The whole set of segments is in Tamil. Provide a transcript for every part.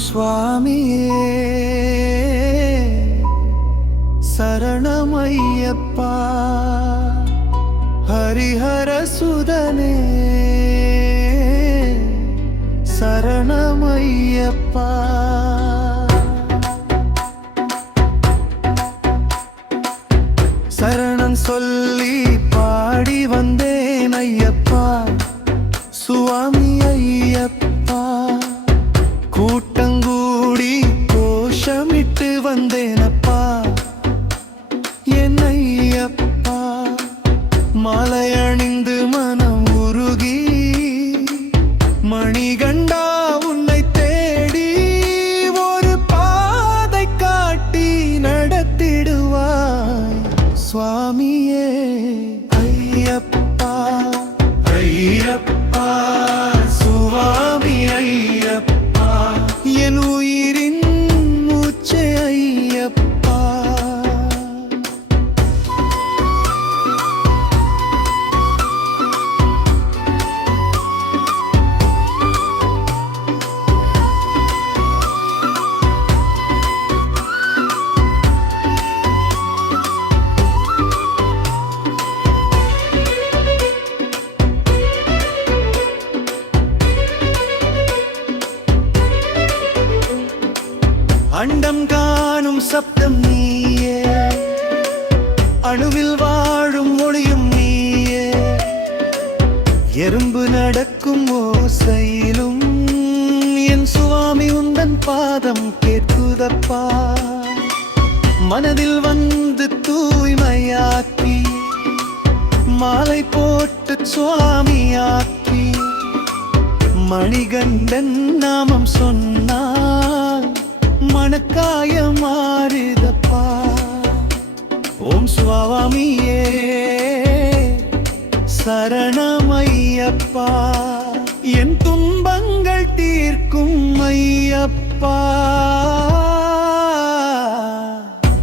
சுவாமியே சரணமையப்பா, ஹரிஹர சுதனே சரணமையப்பா. சரணம் சொல்லி பாடி வந்தேன் ஐயப்பா, சுவாமி ஐயப்பா. கூட்டங்கூடி கோஷமிட்டு வந்தேனப்பா என் ஐயப்பா. மாலை அணிந்து மனம் உருகி மணிகண்டா உன்னை தேடி ஒரு பாதை காட்டி நடத்திடுவாய் சுவாமியே ஐயப்பா. ஐயப்பா சுவாமி ஐயப்பா, என் உயிரின் மூச்சே ஐயப்பா. அண்டம் காணும் சப்தம் நீயே, அணுவில் வாழும் மொழியும் நீயே. எறும்பு நடக்கும் ஓசையிலும் என் சுவாமி உந்தன் பாதம் கேட்குதப்பா. மனதில் வந்து தூய்மையாக்கி மாலை போட்டு சுவாமியாக்கி மணிகண்டன் நாமம் சொன்னால் மனக்காய மாறுதப்பா. ஓம் சுவாமியே சரணமையப்பா, என் துன்பங்கள் தீர்க்கும் ஐயப்பா.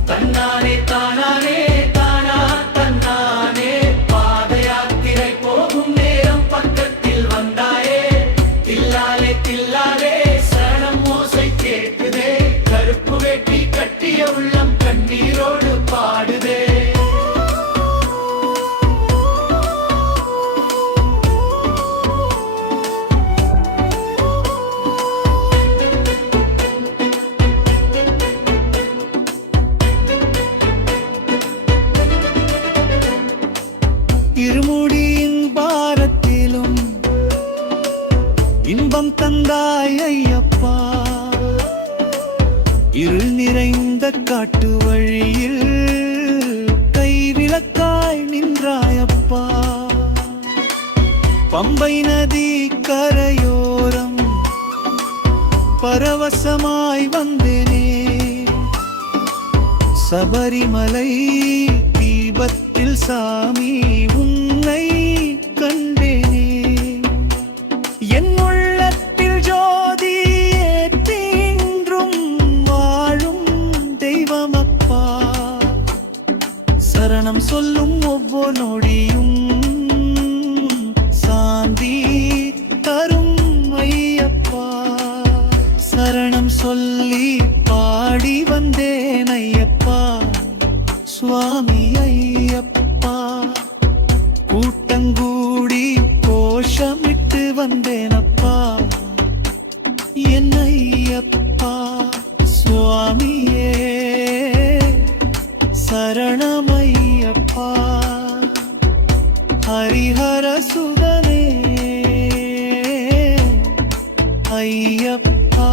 தன்னானே தானானே தானா தன்னானே, பாத யாத்திரை போகும் நேரம் பக்கத்தில் வந்தாயே. தில்லாலே தில்லாலே சரணம் ஓசை கேட்குதே, கருப்பு வேட்டி கட்டிய உள்ளம் கண்ணீரோடு பாடுதே. இருமுடியின் பாரத்திலும் இன்பம் தந்தாய் ஐயப்பா. இருள் நிறைந்த காட்டு வழியில் கைவிளக்காய் நின்றாயப்பா. பம்பை நதி கரையோரம் பரவசமாய் வந்தேனே. சபரிமலை தீபத்தில் சாமி உன்னை கண்டேனே. என் உள்ளத்தில் ஜோதி ஏற்றின்றும் வாழும் தெய்வமப்பா. சரணம் சொல்லும் ஒவ்வொரு நொடியும் சாந்தி தரும் ஐயப்பா. சரணம் சொல்லி பாடி வந்தேன் ஐயப்பா, சுவாமி ஐயப்பா. கூட்டங்கூடி கோஷமிட்டு வந்தேனப்பா என் ஐயப்பா. சுவாமியே சரணமையப்பா, ஹரிஹர சுதனே ஐயப்பா.